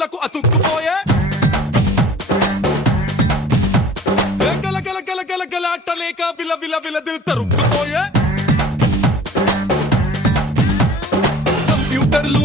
పనులకు అతుక్కుపోయే గల గల గల గల గల అట్టలేక విల విల విల దిల్ తరుక్కుపోయే కంప్యూటర్లు